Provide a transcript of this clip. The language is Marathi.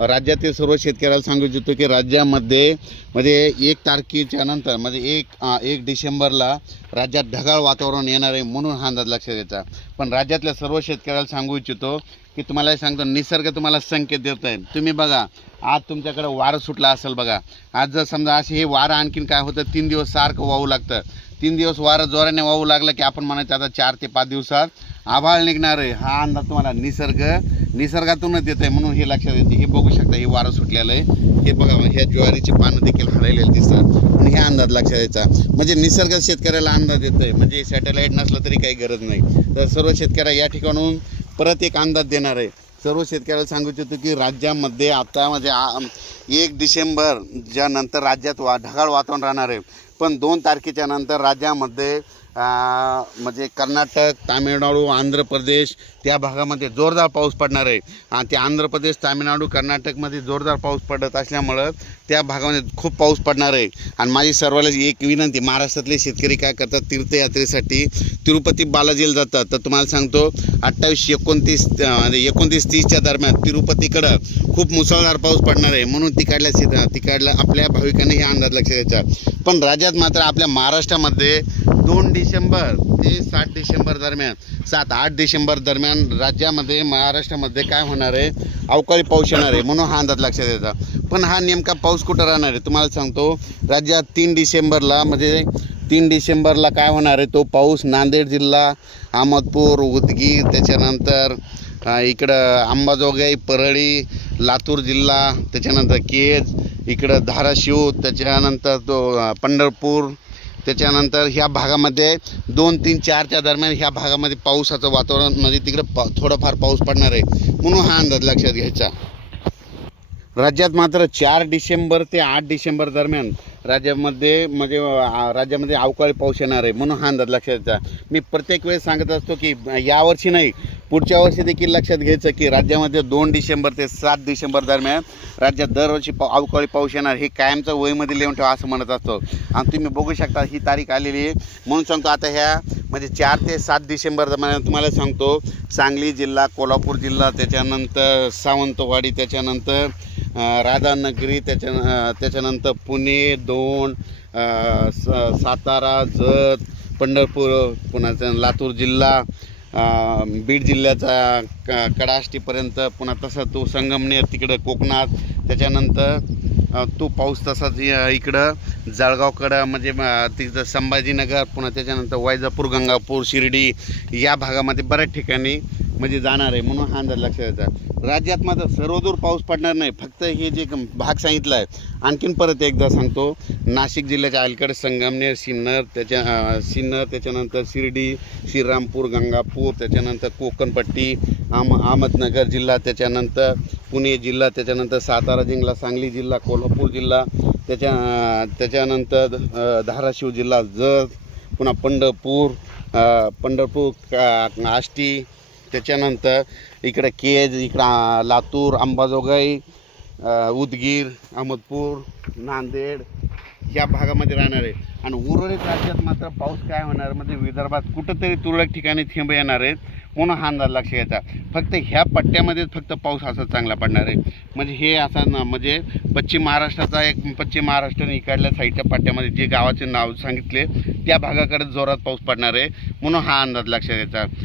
राज्यातील सर्व शेतकऱ्याला सांगू इच्छितो की राज्यामध्ये म्हणजे एक तारखेच्या नंतर म्हणजे एक एक डिसेंबरला राज्यात ढगाळ वातावरण येणार आहे म्हणून हा अंदाज लक्षात घ्यायचा. पण राज्यातल्या सर्व शेतकऱ्याला सांगू इच्छितो की तुम्हाला सांगतो निसर्ग तुम्हाला संकेत देत आहे. तुम्ही बघा आज तुमच्याकडे वारं सुटला असेल बघा. आज जर समजा असे हे वारं आणखीन काय होतं तीन दिवस सारखं वाहू लागतं. तीन दिवस वारं जोराने वाहू लागलं की आपण म्हणायचं आता चार ते पाच दिवसात आभाळ निघणार आहे. हा अंदाज तुम्हाला निसर्ग निसर्गातूनच येत आहे म्हणून हे लक्षात येते. हे बघू शकता हे वारं सुटलेलं आहे. हे बघा ह्या ज्वारीची पानं देखील हरलेले दिसतात. आणि हे अंदाज लक्षात यायचा म्हणजे निसर्ग शेतकऱ्याला अंदाज येत आहे. म्हणजे सॅटेलाईट नसलं तरी काही गरज नाही. तर सर्व शेतकऱ्या या ठिकाणून परत एक अंदाज देणार आहे. सर्व शेतकऱ्याला सांगू इच्छितो की राज्यामध्ये आता म्हणजे एक डिसेंबर ज्यानंतर राज्यात वा ढगाळ वातावरण राहणार आहे. पण दोन तारखेच्या नंतर राज्यामध्ये म्हणजे कर्नाटक तामिळनाडू आंध्र प्रदेश त्या भागामध्ये जोरदार पाऊस पडणार आहे. आणि ते आंध्र प्रदेश तामिळनाडू कर्नाटकमध्ये जोरदार पाऊस पडत असल्यामुळं त्या भागामध्ये खूप पाऊस पडणार आहे. आणि माझी सर्वाला एक विनंती महाराष्ट्रातले शेतकरी काय करतात तीर्थयात्रेसाठी तिरुपती बालाजीला जातात. तर तुम्हाला सांगतो अठ्ठावीस एकोणतीस म्हणजे एकोणतीस तीसच्या दरम्यान तिरुपतीकडं खूप मुसळधार पाऊस पडणार आहे. म्हणून तिकडल्या शेत तिकडल्या आपल्या भाविकांनी हे अंदाज लक्ष द्यायचा पण राजा राज्यात मात्र आपल्या महाराष्ट्रामध्ये दोन डिसेंबर ते सात डिसेंबर दरम्यान सात आठ डिसेंबर दरम्यान राज्यामध्ये महाराष्ट्रामध्ये काय होणार आहे? अवकाळी पाऊस येणार आहे म्हणून हा अंदाज लक्षात येतात पण हा नेमका पाऊस कुठं राहणार आहे? तुम्हाला सांगतो राज्यात तीन डिसेंबरला म्हणजे तीन डिसेंबरला काय होणार आहे? तो पाऊस नांदेड जिल्हा अहमदपूर उदगीर त्याच्यानंतर इकडं अंबाजोगाई परळी लातूर जिल्हा त्याच्यानंतर केज इकडं धाराशिव त्याच्यानंतर तो पंढरपूर त्याच्यानंतर ह्या भागामध्ये दोन तीन चारच्या दरम्यान ह्या भागामध्ये पावसाचं वातावरण म्हणजे तिकडं पा थोडंफार पाऊस पडणार आहे. म्हणून हा अंदाज लक्षात घ्यायचा. राज्यात मात्र चार डिसेंबर ते आठ डिसेंबर दरम्यान राज्यामध्ये म्हणजे राज्यामध्ये अवकाळी पाऊस येणार आहे म्हणून हा अंदाज लक्षात घ्यायचा मी प्रत्येक वेळेस सांगत असतो की यावर्षी नाही पुढच्या वर्षी देखील लक्षात घ्यायचं की राज्यामध्ये दोन डिसेंबर ते सात डिसेंबर दरम्यान राज्यात दरवर्षी पा अवकाळी पाऊस येणार हे कायमचं वयमध्ये लिहून ठेवा असं म्हणत असतो. आणि तुम्ही बघू शकता ही तारीख आलेली आहे. म्हणून सांगतो आता ह्या म्हणजे चार ते सात डिसेंबर दरम्यान तुम्हाला सांगतो सांगली जिल्हा कोल्हापूर जिल्हा त्याच्यानंतर सावंतवाडी त्याच्यानंतर राधानगरी त्याच्या त्याच्यानंतर पुणे दोन स- सातारा जत पंढरपूर पुन्हा लातूर जिल्हा बीड जिल्ह्याचा क कडाष्टीपर्यंत पुन्हा तसं तो संगमनेर तिकडं कोकणात त्याच्यानंतर तो पाऊस तसाच इकडं जळगावकडं म्हणजे तिथं संभाजीनगर पुन्हा त्याच्यानंतर वैजापूर गंगापूर शिर्डी या भागामध्ये बऱ्याच ठिकाणी म्हणजे जाणार आहे म्हणून हा अंदाज लक्षात येतात राज्यात मात्र सर्वदूर पाऊस पडणार नाही. फक्त हे जे भाग सांगितला आहे आणखीन परत एकदा सांगतो. नाशिक जिल्ह्याच्या अलीकडे संगमनेर सिन्नर त्याच्या सिन्नर त्याच्यानंतर शिर्डी श्रीरामपूर गंगापूर त्याच्यानंतर कोकणपट्टी आम अहमदनगर जिल्हा त्याच्यानंतर पुणे जिल्हा त्याच्यानंतर सातारा जिल्हा सांगली जिल्हा कोल्हापूर जिल्हा त्याच्या त्याच्यानंतर धाराशिव जिल्हा जत पुन्हा पंढरपूर पंढरपूर का- आष्टी त्याच्यानंतर इकडे केज इकडं लातूर अंबाजोगाई उदगीर अहमदपूर नांदेड या भागामध्ये राहणार आहे. आणि उर्वरित राज्यात मात्र पाऊस काय होणार? म्हणजे विदर्भात कुठंतरी तुरळक ठिकाणी थेंब येणार आहेत. म्हणून हा अंदाज लक्ष घ्यायचा फक्त ह्या पट्ट्यामध्येच फक्त पाऊस असा चांगला पडणार आहे. म्हणजे हे असा ना म्हणजे पश्चिम महाराष्ट्राचा एक पश्चिम महाराष्ट्र इकडल्या साईडच्या पट्ट्यामध्ये जे गावाचे नाव सांगितले त्या भागाकडे जोरात पाऊस पडणार आहे. म्हणून हा अंदाज लक्षात घ्यायचा